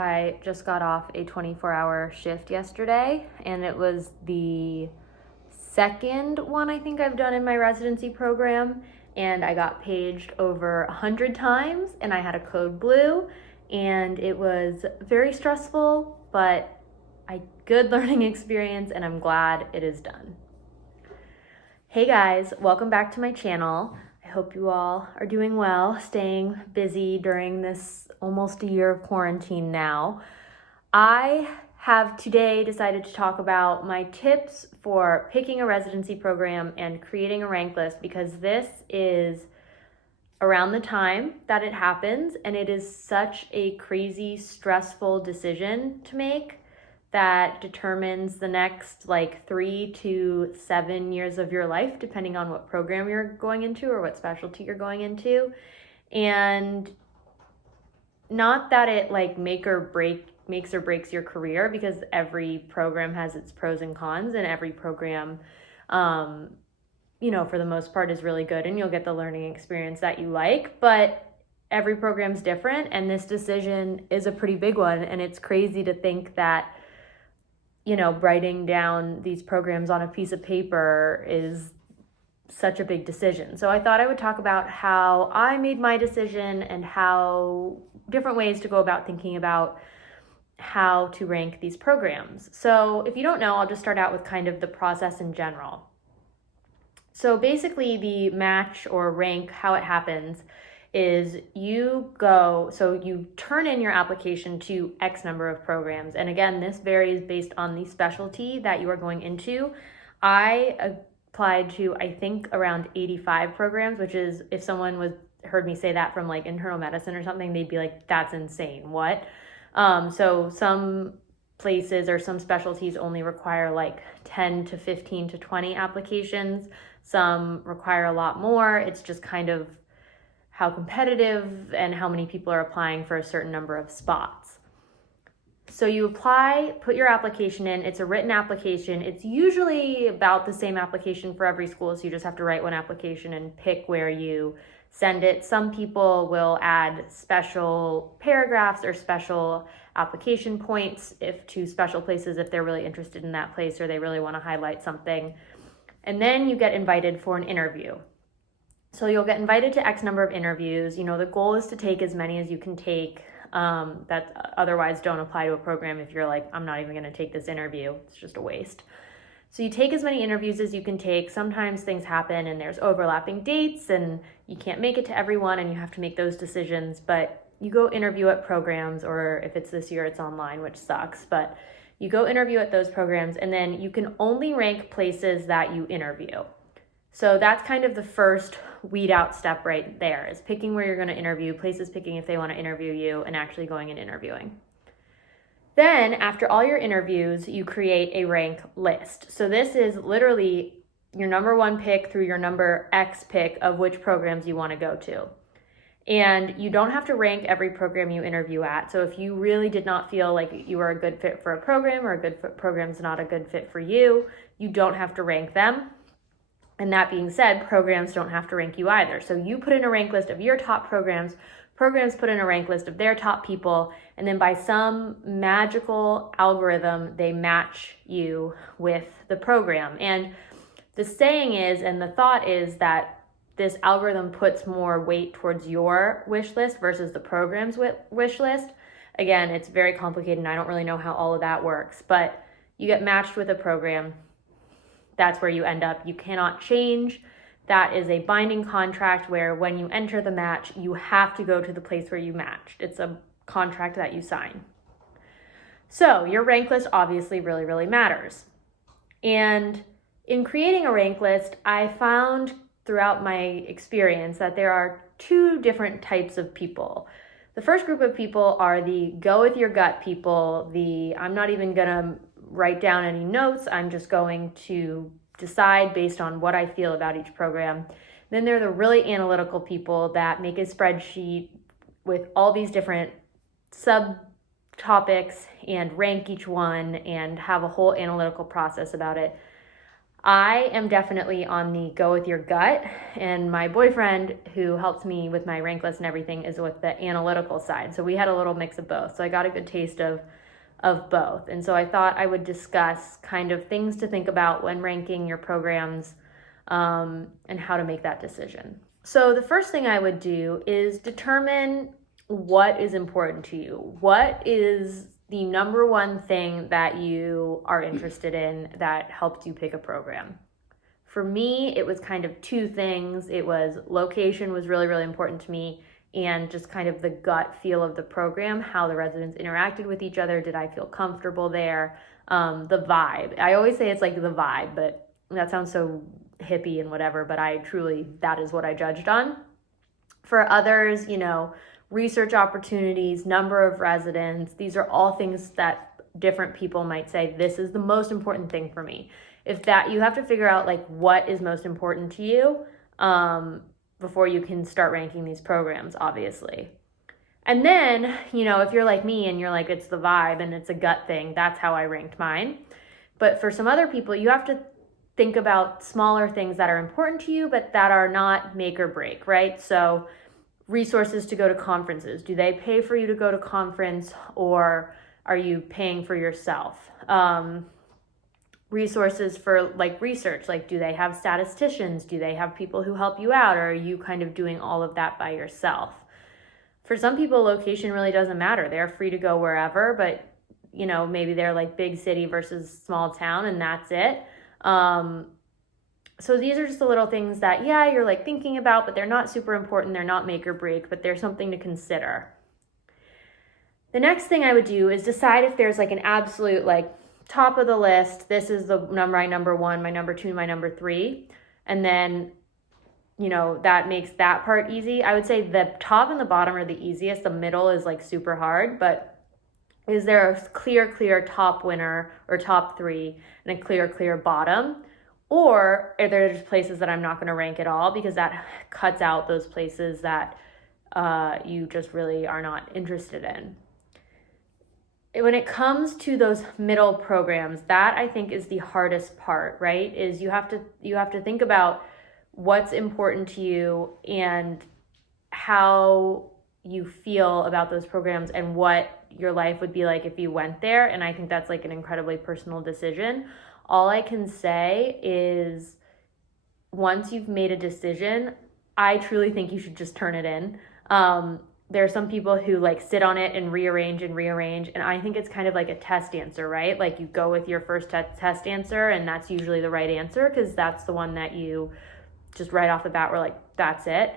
I just got off a 24-hour shift yesterday, and it was the second one I think I've done in my residency program, and I got paged over 100 times, and I had a code blue, and it was very stressful, but a good learning experience, and I'm glad it is done. Hey guys, welcome back to my channel. I hope you all are doing well, staying busy during this almost a year of quarantine now. I have today decided to talk about my tips for picking a residency program and creating a rank list, because this is around the time that it happens, and it is such a crazy, stressful decision to make that determines the next 3 to 7 years of your life, depending on what program you're going into or what specialty you're going into. And not that it makes or breaks your career, because every program has its pros and cons, and every program, for the most part is really good, and you'll get the learning experience that you like, but every program's different, and this decision is a pretty big one. And it's crazy to think that writing down these programs on a piece of paper is such a big decision. So I thought I would talk about how I made my decision and how different ways to go about thinking about how to rank these programs. So if you don't know, I'll just start out with kind of the process in general. So basically the match or rank, how it happens is you turn in your application to X number of programs. And again, this varies based on the specialty that you are going into. I applied to, I think, around 85 programs, which is, if someone heard me say that from internal medicine or something, they'd be like, that's insane, what? So some places or some specialties only require 10 to 15 to 20 applications. Some require a lot more. It's just kind of how competitive and how many people are applying for a certain number of spots. So you apply, put your application in. It's a written application. It's usually about the same application for every school, so you just have to write one application and pick where you send it. Some people will add special paragraphs or special application points to special places if they're really interested in that place or they really want to highlight something. And then you get invited for an interview. So you'll get invited to X number of interviews. The goal is to take as many as you can take, that otherwise don't apply to a program if you're like, I'm not even going to take this interview. It's just a waste. So you take as many interviews as you can take. Sometimes things happen and there's overlapping dates and you can't make it to everyone and you have to make those decisions, but you go interview at programs, or if it's this year, it's online, which sucks, but you go interview at those programs, and then you can only rank places that you interview. So that's kind of the first weed out step right there, is picking where you're going to interview, places picking if they want to interview you, and actually going and interviewing. Then after all your interviews, you create a rank list. So this is literally your number 1 pick through your number X pick of which programs you want to go to. And you don't have to rank every program you interview at. So if you really did not feel like you were a good fit for a program, or a good program's not a good fit for you, you don't have to rank them. And that being said, programs don't have to rank you either. So you put in a rank list of your top programs, programs put in a rank list of their top people, and then by some magical algorithm, they match you with the program. And the saying is, and the thought is, that this algorithm puts more weight towards your wish list versus the program's wish list. Again, it's very complicated and I don't really know how all of that works, but you get matched with a program. That's where you end up. You cannot change. That is a binding contract where when you enter the match, you have to go to the place where you matched. It's a contract that you sign. So your rank list obviously really, really matters. And in creating a rank list, I found throughout my experience that there are 2 different types of people. The first group of people are the go with your gut people, I'm not even gonna write down any notes, I'm just going to decide based on what I feel about each program. Then there are the really analytical people that make a spreadsheet with all these different subtopics and rank each one and have a whole analytical process about it. I am definitely on the go with your gut, and my boyfriend, who helps me with my rank list and everything, is with the analytical side. So we had a little mix of both. So I got a good taste of both. And so I thought I would discuss kind of things to think about when ranking your programs, and how to make that decision. So the first thing I would do is determine what is important to you. What is the number one thing that you are interested in that helped you pick a program? For me, it was kind of two things. It was location was really, really important to me, and just kind of the gut feel of the program, how the residents interacted with each other. Did I feel comfortable there? The vibe. I always say it's like the vibe, but that sounds so hippie and whatever, but that is what I judged on. For others, research opportunities, number of residents, these are all things that different people might say, this is the most important thing for me. If that, you have to figure out like what is most important to you before you can start ranking these programs, obviously. And then, if you're like me and you're like, it's the vibe and it's a gut thing, that's how I ranked mine. But for some other people, you have to think about smaller things that are important to you, but that are not make or break, right? So resources to go to conferences. Do they pay for you to go to conference, or are you paying for yourself? Resources for like research, like do they have statisticians? Do they have people who help you out? Or are you kind of doing all of that by yourself? For some people, location really doesn't matter. They're free to go wherever, but maybe they're like big city versus small town and that's it. So these are just the little things that, you're like thinking about, but they're not super important. They're not make or break, but they're something to consider. The next thing I would do is decide if there's like an absolute like top of the list. This is my number one, my number two, my number three. And then, that makes that part easy. I would say the top and the bottom are the easiest. The middle is like super hard, but is there a clear top winner or top three and a clear bottom? Or are there just places that I'm not going to rank at all, because that cuts out those places that you just really are not interested in. When it comes to those middle programs, that I think is the hardest part, right? Is you have to think about what's important to you and how you feel about those programs and what your life would be like if you went there. And I think that's like an incredibly personal decision. All I can say is once you've made a decision, I truly think you should just turn it in. There are some people who like sit on it and rearrange. And I think it's kind of like a test answer, right? Like you go with your first test answer, and that's usually the right answer because that's the one that you just right off the bat were like, that's it.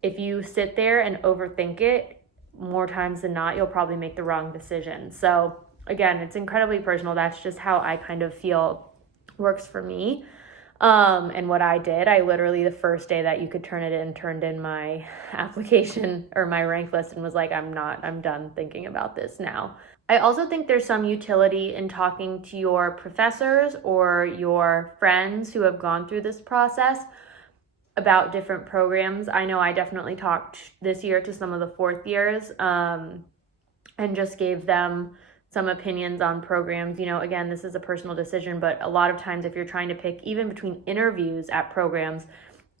If you sit there and overthink it, more times than not, you'll probably make the wrong decision. So again, it's incredibly personal. That's just how I kind of feel works for me. And what I did, I literally the first day that you could turn it in, turned in my application or my rank list and was like, I'm done thinking about this now. I also think there's some utility in talking to your professors or your friends who have gone through this process about different programs. I know I definitely talked this year to some of the fourth years and just gave them some opinions on programs. Again, this is a personal decision, but a lot of times if you're trying to pick even between interviews at programs,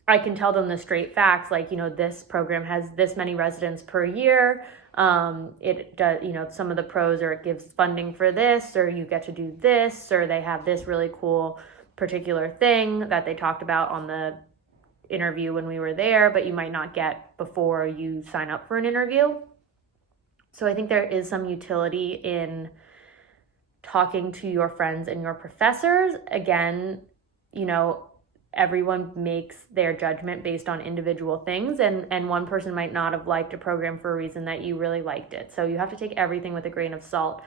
I can tell them the straight facts, like, this program has this many residents per year. It does, some of the pros are it gives funding for this, or you get to do this, or they have this really cool particular thing that they talked about on the interview when we were there, but you might not get before you sign up for an interview. So I think there is some utility in talking to your friends and your professors. Again, everyone makes their judgment based on individual things, and one person might not have liked a program for a reason that you really liked it. So you have to take everything with a grain of salt.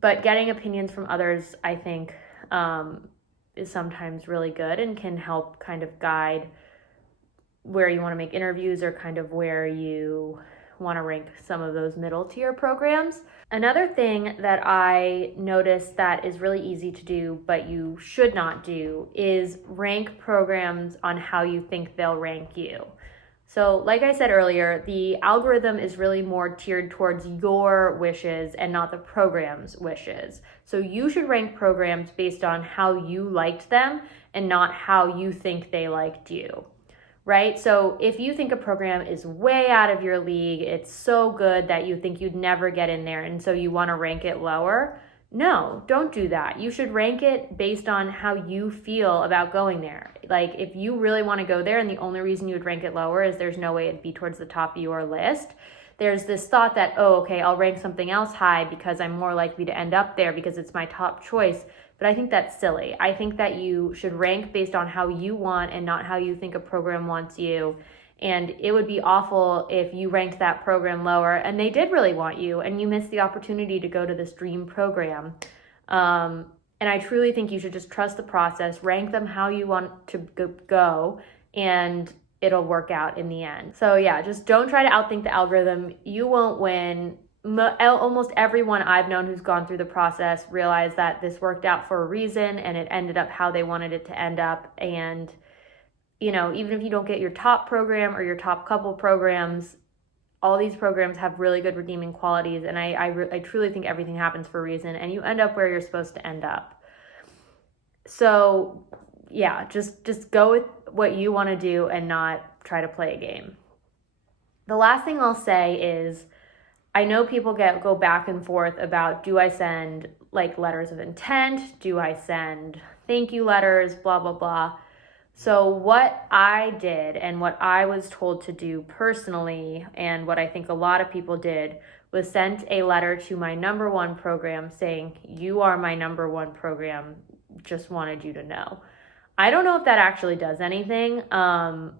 But getting opinions from others, I think, is sometimes really good and can help kind of guide where you want to make interviews or kind of where you want to rank some of those middle tier programs. Another thing that I noticed that is really easy to do, but you should not do, is rank programs on how you think they'll rank you. So, like I said earlier, the algorithm is really more tiered towards your wishes and not the program's wishes. So, you should rank programs based on how you liked them and not how you think they liked you, right? So, if you think a program is way out of your league, it's so good that you think you'd never get in there, and so you want to rank it lower, no, don't do that. You should rank it based on how you feel about going there. Like, if you really want to go there and the only reason you would rank it lower is there's no way it'd be towards the top of your list, there's this thought that, oh, okay, I'll rank something else high because I'm more likely to end up there because it's my top choice. But I think that's silly. I think that you should rank based on how you want and not how you think a program wants you. And it would be awful if you ranked that program lower and they did really want you and you missed the opportunity to go to this dream program. And I truly think you should just trust the process, rank them how you want to go, and it'll work out in the end. So yeah, just don't try to outthink the algorithm. You won't win. Almost everyone I've known who's gone through the process realized that this worked out for a reason and it ended up how they wanted it to end up. And even if you don't get your top program or your top couple programs, all these programs have really good redeeming qualities. And I truly think everything happens for a reason and you end up where you're supposed to end up. So yeah, just go with what you want to do and not try to play a game. The last thing I'll say is, I know people go back and forth about, do I send like letters of intent? Do I send thank you letters? Blah, blah, blah. So what I did and what I was told to do personally, and what I think a lot of people did, was sent a letter to my number one program saying, you are my number one program, just wanted you to know. I don't know if that actually does anything, but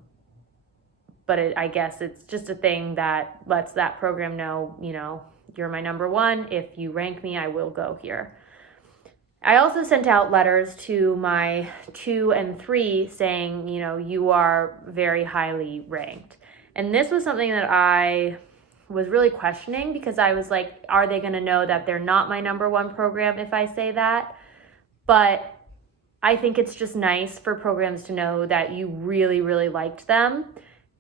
I guess it's just a thing that lets that program know, you're my number one. If you rank me, I will go here. I also sent out letters to my 2 and 3 saying, you are very highly ranked. And this was something that I was really questioning because I was like, are they going to know that they're not my number one program if I say that? But I think it's just nice for programs to know that you really, really liked them.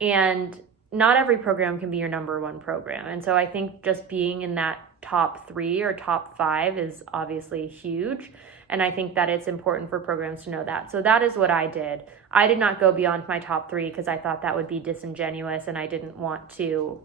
And not every program can be your number one program. And so I think just being in that top 3 or top 5 is obviously huge. And I think that it's important for programs to know that. So that is what I did. I did not go beyond my top 3 because I thought that would be disingenuous and I didn't want to,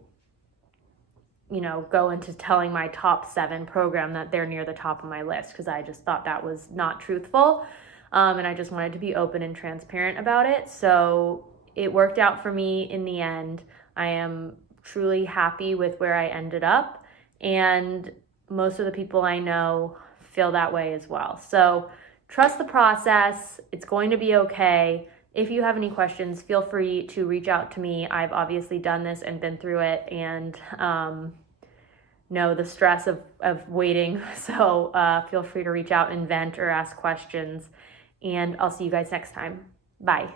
go into telling my top 7 program that they're near the top of my list because I just thought that was not truthful. And I just wanted to be open and transparent about it. So it worked out for me in the end. I am truly happy with where I ended up. And most of the people I know feel that way as well. So trust the process. It's going to be okay. If you have any questions, feel free to reach out to me. I've obviously done this and been through it and know the stress of waiting. So feel free to reach out and vent or ask questions. And I'll see you guys next time. Bye.